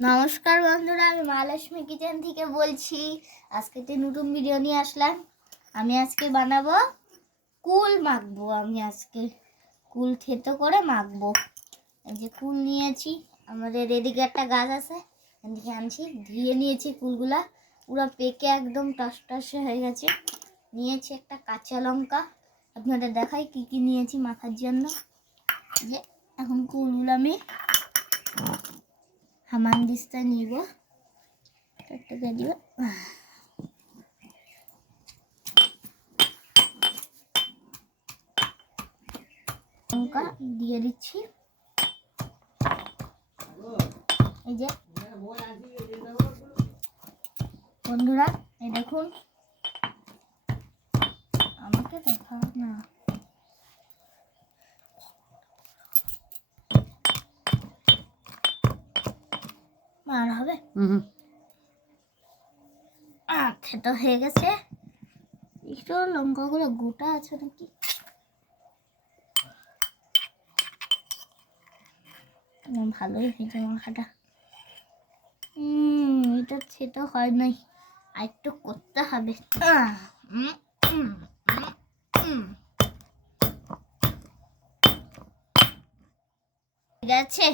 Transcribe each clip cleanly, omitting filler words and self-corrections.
নমস্কার বন্ধুরা, আমি মহালক্ষ্মী কিচেন থেকে বলছি। আজকে একটি নতুন ভিডিও নিয়ে আসলাম। আমি আজকে বানাবো কুল মাখবো। আমি আজকে কুল থেতো করে মাখবো। এই যে কুল নিয়েছি, আমাদের এদিকে একটা গাছ আছে, এদিকে আনছি, ধুয়ে নিয়েছি কুলগুলা, পুরো পেকে একদম টসটসে হয়ে গেছে। নিয়েছি একটা কাঁচা লঙ্কা, আপনাদের দেখাই কি কি নিয়েছি মাখার জন্য। যে এখন কুলগুলো আমি হামানদিস্তা নিব, টুকটুকে দিব। লঙ্কা দিয়ে দিচ্ছি। এই যে বন্ধুরা, এই দেখুন, আমাকে দেখা না, আর হবে খেতে হয়ে গেছে। একটু লঙ্কাগুলো গোটা আছে নাকি, ভালোই হয়েছে মাখাটা। এটা খেতে হয় নাই, আর একটু করতে হবে। ঠিক আছে,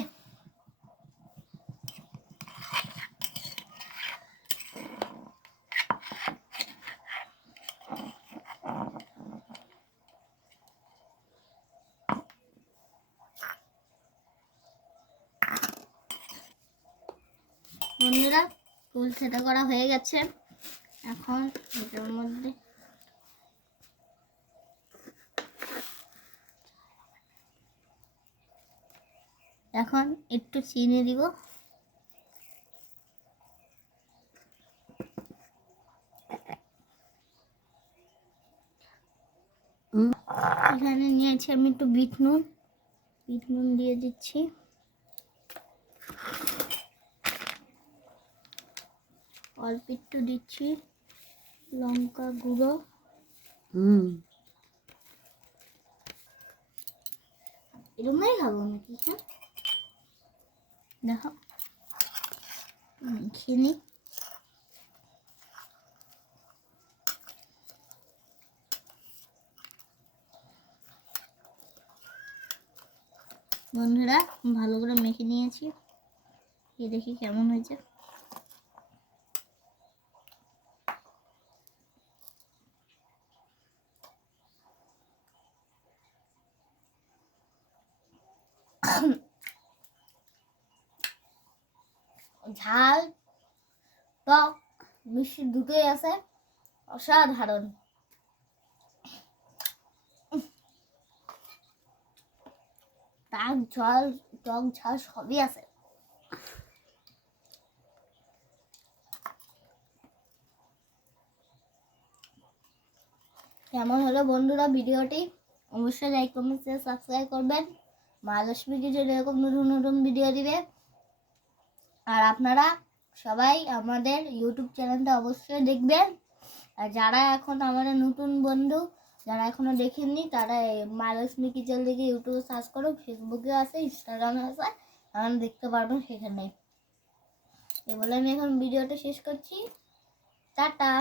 বন্ধুরা কুল থেতো করা হয়ে গেছে। এখন এটার মধ্যে এখন একটু চিনি দিব। এখানে নিয়েছি আমি একটু বিট নুন দিয়ে দিচ্ছি। অল্প একটু দিচ্ছি লঙ্কা গুঁড়ো। এরকমই খাবো নাকি? হ্যাঁ, দেখো খেয়ে নিই। বন্ধুরা ভালো করে মেখে নিয়েছি, এই দেখি কেমন হয়েছে। ঝাল টক মিষ্টি দুটোই আছে, অসাধারণ। টক ঝাল সবই আছে। কেমন হলো বন্ধুরা ভিডিওটি? অবশ্যই লাইক কমেন্ট শেয়ার সাবস্ক্রাইব করবেন। মহালক্ষ্মী কিচেন এরকম নতুন নতুন ভিডিও দিবে। আর আপনারা সবাই আমাদের ইউটিউব চ্যানেলটা অবশ্যই দেখবেন। আর যারা এখন আমাদের নতুন বন্ধু, যারা এখনো দেখেননি, তারা মহালক্ষ্মী কিচেন থেকে ইউটিউবে সার্চ করো, ফেসবুকে আছে, ইনস্টাগ্রামে আছে, আপনারা দেখতে পারবেন সেখানে। এ বলে আমি এখন ভিডিওটা শেষ করছি। টাটা।